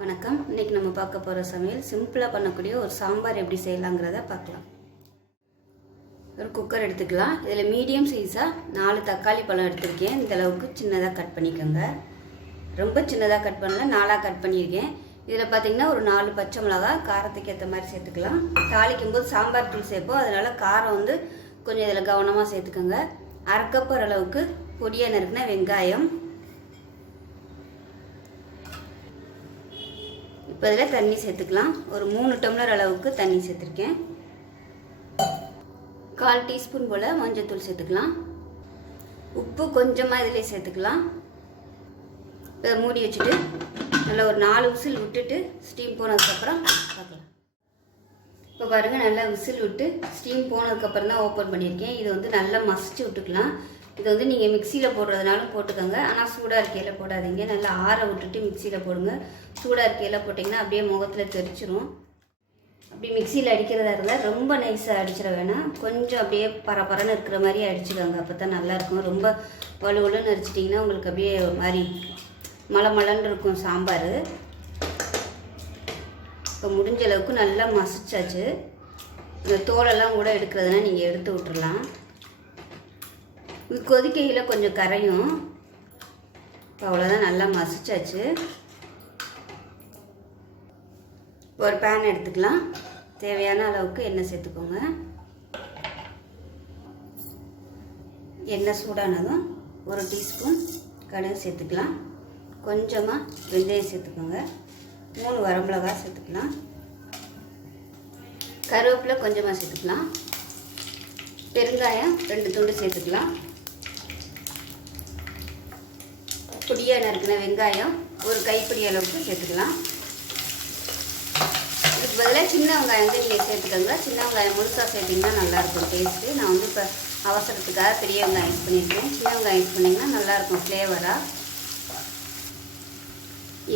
வணக்கம். இன்றைக்கி நம்ம பார்க்க போகிற சமையல் சிம்பிளாக பண்ணக்கூடிய ஒரு சாம்பார் எப்படி செய்யலாங்கிறத பார்க்கலாம். ஒரு குக்கர் எடுத்துக்கலாம். இதில் மீடியம் சைஸாக 4 தக்காளி பழம் எடுத்திருக்கேன். இந்த அளவுக்கு சின்னதாக கட் பண்ணிக்கோங்க. ரொம்ப சின்னதாக கட் பண்ணல, 4ஆக கட் பண்ணியிருக்கேன். இதில் பார்த்திங்கன்னா ஒரு 4 பச்சை மிளகா காரத்துக்கு ஏற்ற மாதிரி சேர்த்துக்கலாம். தாளிக்கும் போது சாம்பார் தூள் சேர்ப்போம், அதனால் காரம் வந்து கொஞ்சம் இதில் கவனமாக சேர்த்துக்கோங்க. 1/2 கப் அளவுக்கு பொடியாக நறுக்கின வெங்காயம். இப்போ இதில் தண்ணி சேர்த்துக்கலாம். ஒரு 3 டம்ளர் அளவுக்கு தண்ணி சேர்த்துருக்கேன். 1/4 டீஸ்பூன் போல் மஞ்சள்தூள் சேர்த்துக்கலாம். உப்பு கொஞ்சமாக இதிலே சேர்த்துக்கலாம். இதை மூடி வச்சுட்டு நல்லா ஒரு 4 விசில் விட்டுட்டு ஸ்டீம் போனதுக்கப்புறம் பார்க்கலாம். இப்போ பாருங்கள், நல்லா விசில் விட்டு ஸ்டீம் போனதுக்கப்புறம் தான் ஓப்பன் பண்ணியிருக்கேன். இது வந்து நல்லா மசிச்சு விட்டுக்கலாம். இது வந்து நீங்கள் மிக்சியில் போடுறதுனாலும் போட்டுக்கோங்க, ஆனால் சூடாக இருக்கையில் போடாதீங்க. நல்லா ஆற விட்டுட்டு மிக்சியில் போடுங்க. சூடாக இருக்கையில் போட்டிங்கன்னா அப்படியே முகத்தில் தெரிச்சிடும். அப்படி மிக்சியில் அடிக்கிறதா இருந்தால் ரொம்ப நைஸாக அடிச்சிட வேணாம், கொஞ்சம் அப்படியே பரபரன்னு இருக்கிற மாதிரி அடிச்சுக்கோங்க. அப்போ தான் நல்லாயிருக்கும். ரொம்ப வலுவலுன்னு அடிச்சிட்டிங்கன்னா உங்களுக்கு அப்படியே ஒரு மாதிரி மலன்னு இருக்கும் சாம்பார். இப்போ முடிஞ்ச அளவுக்கு நல்லா மசிச்சாச்சு. இந்த தோலெல்லாம் கூட எடுக்கிறதுனா நீங்கள் எடுத்து விட்டுறலாம். இது கொதிக்கையில் கொஞ்சம் கரையும். இப்போ அவ்வளோதான், நல்லா மசிச்சாச்சு. ஒரு பேன் எடுத்துக்கலாம். தேவையான அளவுக்கு எண்ணெய் சேர்த்துக்கோங்க. எண்ணெய் சூடானதும் 1 டீஸ்பூன் கடுகு சேர்த்துக்கலாம். கொஞ்சமாக வெந்தயம் சேர்த்துக்கோங்க. 3 வரமிளகாய் சேர்த்துக்கலாம். கருவேப்பிலை கொஞ்சமாக சேர்த்துக்கலாம். பெருங்காயம் 2 துண்டு சேர்த்துக்கலாம். பொடியாக நறுக்கின வெங்காயம் ஒரு கைப்பிடி அளவுக்கு சேர்த்துக்கலாம். இதுக்கு பதிலாக சின்ன வெங்காயம் வந்து நீங்கள் சேர்த்துக்கோங்க. சின்ன வெங்காயம் முழுசாக சேர்த்திங்கன்னா நல்லாயிருக்கும் டேஸ்ட்டு. நான் வந்து இப்போ அவசரத்துக்காக பெரிய வெங்காயம் யூஸ் பண்ணியிருக்கேன். சின்ன வெங்காயம் யூஸ் பண்ணிங்கன்னா நல்லாயிருக்கும் ஃப்ளேவராக.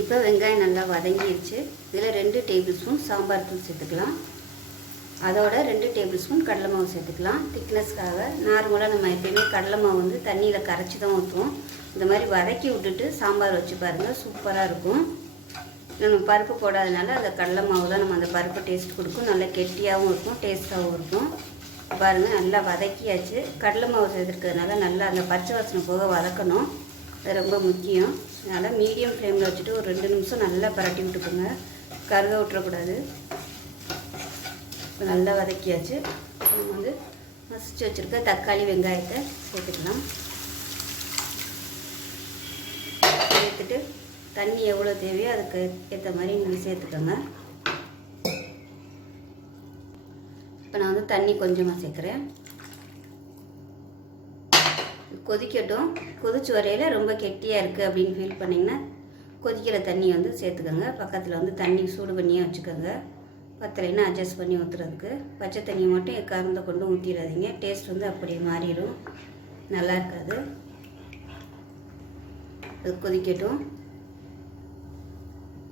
இப்போ வெங்காயம் நல்லா வதங்கிடுச்சு. இதில் 2 டேபிள் ஸ்பூன் சாம்பார் தூள் சேர்த்துக்கலாம். அதோட 2 டேபிள் ஸ்பூன் கடலை மாவு சேர்த்துக்கலாம். திக்னஸ்க்காக நார்மலாக நம்ம எப்பயுமே கடலை மாவு வந்து தண்ணியில் கரைச்சி தான் ஊற்றுவோம். இந்த மாதிரி வதக்கி விட்டுட்டு சாம்பார் வச்சு பாருங்கள், சூப்பராக இருக்கும். நம்ம பருப்பு போடாதனால அந்த கடலை மாவு தான் நம்ம அந்த பருப்பு டேஸ்ட் கொடுக்கும். நல்லா கெட்டியாகவும் இருக்கும், டேஸ்ட்டாகவும் இருக்கும். பாருங்கள், நல்லா வதக்கியாச்சு. கடலை மாவு சேர்த்துருக்கிறதுனால நல்லா அந்த பச்சை வாசனை போக வதக்கணும், அது ரொம்ப முக்கியம். அதனால் மீடியம் ஃப்ளேமில் வச்சுட்டு ஒரு 2 நிமிஷம் நல்லா பரட்டி விட்டுக்கோங்க, கருக விட்டுறக்கூடாது. இப்போ நல்லா வதக்கியாச்சு. நம்ம வந்து மசிச்சு வச்சுருக்க தக்காளி வெங்காயத்தை சேர்த்துக்கலாம். சேர்த்துட்டு தண்ணி எவ்வளோ தேவையோ அதுக்கு ஏற்ற மாதிரி நீங்கள் சேர்த்துக்கோங்க. இப்போ நான் வந்து தண்ணி கொஞ்சமாக சேர்க்குறேன். கொதிக்கட்டும். கொதிச்சு வரையில் ரொம்ப கெட்டியாக இருக்குது அப்படின்னு ஃபீல் பண்ணிங்கன்னா கொதிக்கிற தண்ணி வந்து சேர்த்துக்கோங்க. பக்கத்தில் வந்து தண்ணி சூடு பண்ணியே வச்சுக்கோங்க. பத்தலைன்னா அட்ஜஸ்ட் பண்ணி ஊற்றுறதுக்கு. பச்சை தண்ணியை மட்டும் கறந்த கொண்டு ஊற்றிடாதீங்க, டேஸ்ட் வந்து அப்படியே மாறிடும், நல்லா இருக்காது. அது கொதிக்கட்டும்.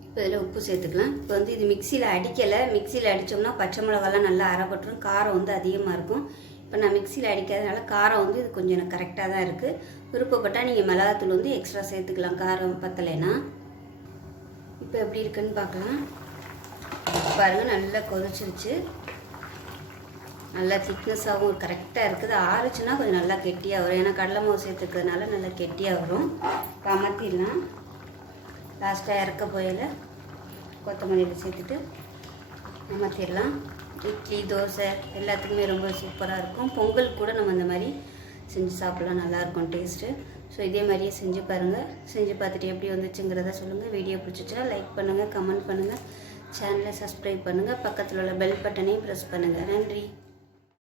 இப்போ இதில் உப்பு சேர்த்துக்கலாம். இப்போ வந்து இது மிக்சியில் அடிக்கலை. மிக்சியில் அடித்தோம்னா பச்சை மிளகாலாம் நல்லா அரைப்பட்டுரும், காரம் வந்து அதிகமாக இருக்கும். இப்போ நான் மிக்சியில் அடிக்காதனால காரம் வந்து இது கொஞ்சம் எனக்கு கரெக்டாக தான் இருக்குது. விருப்பப்பட்டால் நீங்கள் மிளகாத்தூள் வந்து எக்ஸ்ட்ரா சேர்த்துக்கலாம், காரம் பத்தலைன்னா. இப்போ எப்படி இருக்குன்னு பார்க்கலாம். பாருங்கள், நல்லா கொதிச்சிருச்சு. நல்லா திக்னஸாகவும் கரெக்டாக இருக்குது. ஆறுச்சுன்னா கொஞ்சம் நல்லா கெட்டியாக வரும், ஏன்னா கடலை மாவு சேர்த்துக்கிறதுனால நல்லா கெட்டியாக வரும். இப்போ அமர்த்திடலாம். லாஸ்ட்டாக இறக்க போயில கொத்தமல்லியில் சேர்த்துட்டு அமர்த்திடலாம். இட்லி, தோசை எல்லாத்துக்குமே ரொம்ப சூப்பராக இருக்கும். பொங்கல் கூட நம்ம இந்த மாதிரி செஞ்சு சாப்பிட்லாம், நல்லாயிருக்கும் டேஸ்ட்டு. ஸோ இதே மாதிரியே செஞ்சு பாருங்கள். செஞ்சு பார்த்துட்டு எப்படி வந்துச்சுங்கிறத சொல்லுங்கள். வீடியோ பிடிச்சிச்சுன்னா லைக் பண்ணுங்கள், கமெண்ட் பண்ணுங்கள், சேனலை சப்ஸ்கிரைப் பண்ணுங்கள், பக்கத்தில் உள்ள பெல் பட்டனையும் ப்ரெஸ் பண்ணுங்கள். நன்றி.